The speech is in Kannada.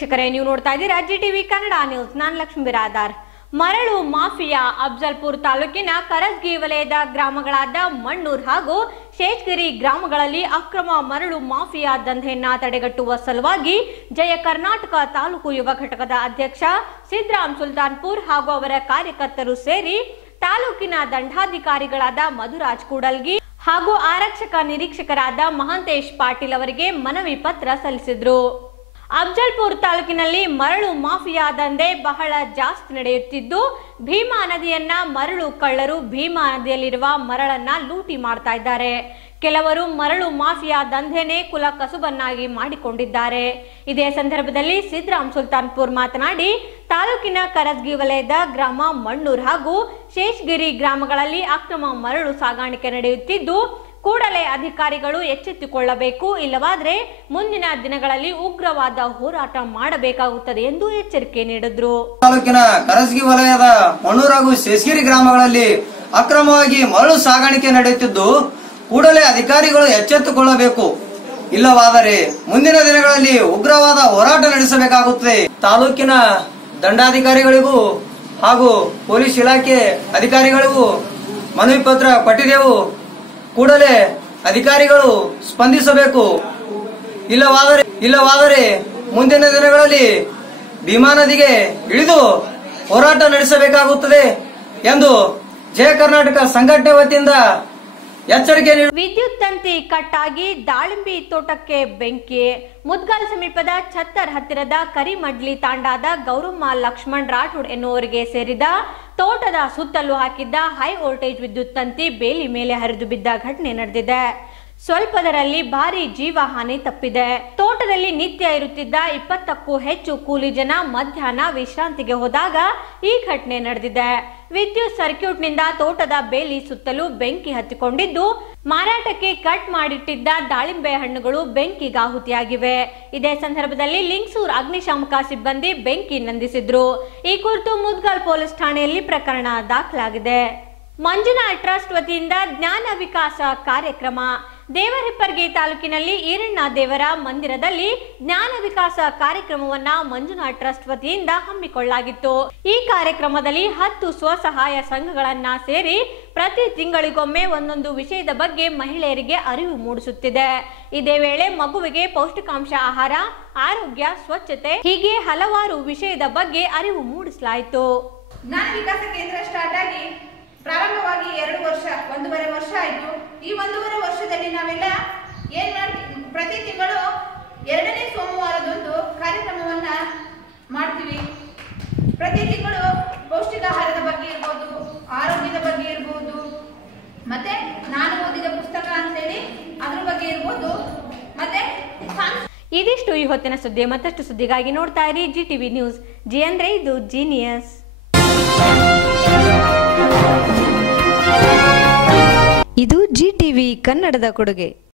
ವೀಕ್ಷಕರೇ, ನೀವು ನೋಡ್ತಾ ಇದ್ದೀರಾ ಜಿಟಿವಿ ಕನ್ನಡ ನ್ಯೂಸ್. ನಾನು ಲಕ್ಷ್ಮೀ ಬಿರಾದಾರ್. ಮರಳು ಮಾಫಿಯಾ ಅಫಜಲ್ಪುರ ತಾಲೂಕಿನ ಕರಸ್ಗಿ ವಲಯದ ಗ್ರಾಮಗಳಾದ ಮಣ್ಣೂರ್ ಹಾಗೂ ಶೇಷಗಿರಿ ಗ್ರಾಮಗಳಲ್ಲಿ ಅಕ್ರಮ ಮರಳು ಮಾಫಿಯಾ ದಂಧೆಯನ್ನ ತಡೆಗಟ್ಟುವ ಸಲುವಾಗಿ ಜಯ ಕರ್ನಾಟಕ ತಾಲೂಕು ಯುವ ಘಟಕದ ಅಧ್ಯಕ್ಷ ಸಿದ್ರಾಮ್ ಸುಲ್ತಾನ್ಪುರ್ ಹಾಗೂ ಅವರ ಕಾರ್ಯಕರ್ತರು ಸೇರಿ ತಾಲೂಕಿನ ದಂಡಾಧಿಕಾರಿಗಳಾದ ಮಧುರಾಜ್ ಕೂಡಲ್ಗಿ ಹಾಗೂ ಆರಕ್ಷಕ ನಿರೀಕ್ಷಕರಾದ ಮಹಾಂತೇಶ್ ಪಾಟೀಲ್ ಅವರಿಗೆ ಮನವಿ ಪತ್ರ ಸಲ್ಲಿಸಿದ್ರು. ಅಫಜಲ್ಪುರ ತಾಲೂಕಿನಲ್ಲಿ ಮರಳು ಮಾಫಿಯಾ ದಂಧೆ ಬಹಳ ಜಾಸ್ತಿ ನಡೆಯುತ್ತಿದ್ದು, ಭೀಮಾ ನದಿಯನ್ನ ಮರಳು ಕಳ್ಳರು ಭೀಮಾ ನದಿಯಲ್ಲಿರುವ ಮರಳನ್ನ ಲೂಟಿ ಮಾಡ್ತಾ ಇದ್ದಾರೆ. ಕೆಲವರು ಮರಳು ಮಾಫಿಯಾ ದಂಧೆನೇ ಕುಲ ಕಸುಬನ್ನಾಗಿ ಮಾಡಿಕೊಂಡಿದ್ದಾರೆ. ಇದೇ ಸಂದರ್ಭದಲ್ಲಿ ಸಿದ್ರಾಮ್ ಸುಲ್ತಾನ್ಪುರ್ ಮಾತನಾಡಿ, ತಾಲೂಕಿನ ಕರಸ್ಗಿ ವಲಯದ ಗ್ರಾಮ ಮಣ್ಣೂರ್ ಹಾಗೂ ಶೇಷಗಿರಿ ಗ್ರಾಮಗಳಲ್ಲಿ ಅಕ್ರಮ ಮರಳು ಸಾಗಾಣಿಕೆ ನಡೆಯುತ್ತಿದ್ದು, ಕೂಡಲೇ ಅಧಿಕಾರಿಗಳು ಎಚ್ಚೆತ್ತುಕೊಳ್ಳಬೇಕು, ಇಲ್ಲವಾದರೆ ಮುಂದಿನ ದಿನಗಳಲ್ಲಿ ಉಗ್ರವಾದ ಹೋರಾಟ ಮಾಡಬೇಕಾಗುತ್ತದೆ ಎಂದು ಎಚ್ಚರಿಕೆ ನೀಡಿದ್ರು. ತಾಲೂಕಿನ ಕರಸ್ಗಿ ವಲಯದ ಮಣ್ಣೂರು ಹಾಗೂ ಶೇಷಗಿರಿ ಗ್ರಾಮಗಳಲ್ಲಿ ಅಕ್ರಮವಾಗಿ ಮರಳು ಸಾಗಾಣಿಕೆ ನಡೆಯುತ್ತಿದ್ದು, ಕೂಡಲೇ ಅಧಿಕಾರಿಗಳು ಎಚ್ಚೆತ್ತುಕೊಳ್ಳಬೇಕು, ಇಲ್ಲವಾದರೆ ಮುಂದಿನ ದಿನಗಳಲ್ಲಿ ಉಗ್ರವಾದ ಹೋರಾಟ ನಡೆಸಬೇಕಾಗುತ್ತದೆ. ತಾಲೂಕಿನ ದಂಡಾಧಿಕಾರಿಗಳಿಗೂ ಹಾಗೂ ಪೊಲೀಸ್ ಇಲಾಖೆ ಅಧಿಕಾರಿಗಳಿಗೂ ಮನವಿ ಪತ್ರ ಕೊಟ್ಟಿದ್ದೆವು. ಕೂಡಲೇ ಅಧಿಕಾರಿಗಳು ಸ್ಪಂದಿಸಬೇಕು, ಇಲ್ಲವಾದರೆ ಮುಂದಿನ ದಿನಗಳಲ್ಲಿ ಭೀಮಾ ನದಿಗೆ ಇಳಿದು ಹೋರಾಟ ನಡೆಸಬೇಕಾಗುತ್ತದೆ ಎಂದು ಜಯ ಕರ್ನಾಟಕ ಸಂಘಟನೆ ವತಿಯಿಂದ ಎಚ್ಚರಿಕೆ ನೀಡಿ. ವಿದ್ಯುತ್ ತಂತಿ ಕಟ್ಟಾಗಿ ದಾಳಿಂಬಿ ತೋಟಕ್ಕೆ ಬೆಂಕಿ. ಮುದ್ಗಲ್ ಸಮೀಪದ ಛತ್ತರ್ ಹತ್ತಿರದ ಕರಿಮಡ್ಲಿ ತಾಂಡಾದ ಗೌರಮ್ಮ ಲಕ್ಷ್ಮಣ್ ರಾಠೋಡ್ ಎನ್ನುವರಿಗೆ ಸೇರಿದ ತೋಟದ ಸುತ್ತಲೂ ಹಾಕಿದ್ದ ಹೈ ವೋಲ್ಟೇಜ್ ವಿದ್ಯುತ್ ತಂತಿ ಬೇಲಿ ಮೇಲೆ ಹರಿದು ಬಿದ್ದ ಘಟನೆ ನಡೆದಿದೆ. ಸ್ವಲ್ಪದರಲ್ಲಿ ಭಾರಿ ಜೀವ ಹಾನಿ ತಪ್ಪಿದೆ. ತೋಟದಲ್ಲಿ ನಿತ್ಯ ಇರುತ್ತಿದ್ದ 20ಕ್ಕೂ ಹೆಚ್ಚು ಕೂಲಿ ಜನ ಮಧ್ಯಾಹ್ನ ವಿಶ್ರಾಂತಿಗೆ ಹೋದಾಗ ಈ ಘಟನೆ ನಡೆದಿದೆ. ವಿದ್ಯುತ್ ಸರ್ಕ್ಯೂಟ್ನಿಂದ ತೋಟದ ಬೇಲಿ ಸುತ್ತಲೂ ಬೆಂಕಿ ಹತ್ತಿಕೊಂಡಿದ್ದು, ಮಾರಾಟಕ್ಕೆ ಕಟ್ ಮಾಡಿಟ್ಟಿದ್ದ ದಾಳಿಂಬೆ ಹಣ್ಣುಗಳು ಬೆಂಕಿಗಾಹುತಿಯಾಗಿವೆ. ಇದೇ ಸಂದರ್ಭದಲ್ಲಿ ಲಿಂಗಸೂರ್ ಅಗ್ನಿಶಾಮಕ ಸಿಬ್ಬಂದಿ ಬೆಂಕಿ ನಂದಿಸಿದ್ರು. ಈ ಕುರಿತು ಮುದ್ಗಲ್ ಪೊಲೀಸ್ ಠಾಣೆಯಲ್ಲಿ ಪ್ರಕರಣ ದಾಖಲಾಗಿದೆ. ಮಂಜುನಾಥ್ ಟ್ರಸ್ಟ್ ವತಿಯಿಂದ ಜ್ಞಾನ ವಿಕಾಸ ಕಾರ್ಯಕ್ರಮ. ದೇವರಹಿಪ್ಪರ್ಗಿ ತಾಲೂಕಿನಲ್ಲಿ ಈರಣ್ಣ ದೇವರ ಮಂದಿರದಲ್ಲಿ ಜ್ಞಾನ ವಿಕಾಸ ಕಾರ್ಯಕ್ರಮವನ್ನ ಮಂಜುನಾಥ್ ಟ್ರಸ್ಟ್ ವತಿಯಿಂದ ಹಮ್ಮಿಕೊಳ್ಳಲಾಗಿತ್ತು. ಈ ಕಾರ್ಯಕ್ರಮದಲ್ಲಿ 10 ಸ್ವಸಹಾಯ ಸಂಘಗಳನ್ನ ಸೇರಿ ಪ್ರತಿ ತಿಂಗಳಿಗೊಮ್ಮೆ ಒಂದೊಂದು ವಿಷಯದ ಬಗ್ಗೆ ಮಹಿಳೆಯರಿಗೆ ಅರಿವು ಮೂಡಿಸುತ್ತಿದೆ. ಇದೇ ವೇಳೆ ಮಗುವಿಗೆ ಪೌಷ್ಟಿಕಾಂಶ ಆಹಾರ, ಆರೋಗ್ಯ, ಸ್ವಚ್ಛತೆ ಹೀಗೆ ಹಲವಾರು ವಿಷಯದ ಬಗ್ಗೆ ಅರಿವು ಮೂಡಿಸಲಾಯಿತು. ಜ್ಞಾನ ವಿಕಾಸ ಕೇಂದ್ರ ಸ್ಟಾರ್ಟ್ ಆಗಿ ಪ್ರಾರಂಭವಾಗಿ 1.5 ವರ್ಷ ಆಯಿತು. ಈ 1.5 ವರ್ಷದಲ್ಲಿ ನಾವೆಲ್ಲ ಏನ್ ಮಾಡ್ತೀವಿ, ಪ್ರತಿ ತಿಂಗಳು 2ನೇ ಸೋಮವಾರದಂದು ಕಾರ್ಯಕ್ರಮವನ್ನ ಮಾಡ್ತೀವಿ. ಪ್ರತಿ ತಿಂಗಳು ಪೌಷ್ಟಿಕಾಹಾರದ ಬಗ್ಗೆ ಇರ್ಬೋದು, ಆರೋಗ್ಯದ ಬಗ್ಗೆ ಇರ್ಬೋದು, ಮತ್ತೆ ನಾನು ಓದಿದ ಪುಸ್ತಕ ಅಂತೇಳಿ ಅದ್ರ ಬಗ್ಗೆ ಇರ್ಬೋದು. ಮತ್ತೆ ಇದಿಷ್ಟು ಈ ಹೊತ್ತಿನ ಸುದ್ದಿ. ಮತ್ತಷ್ಟು ಸುದ್ದಿಗಾಗಿ ನೋಡ್ತಾ ಇರಿ ಜಿಟಿವಿ ನ್ಯೂಸ್. ಜಿ ಅಂದ್ರೆ ಇದು ಜೀನಿಯಸ್. ಇದು ಜಿಟಿವಿ ಕನ್ನಡದ ಕೊಡುಗೆ.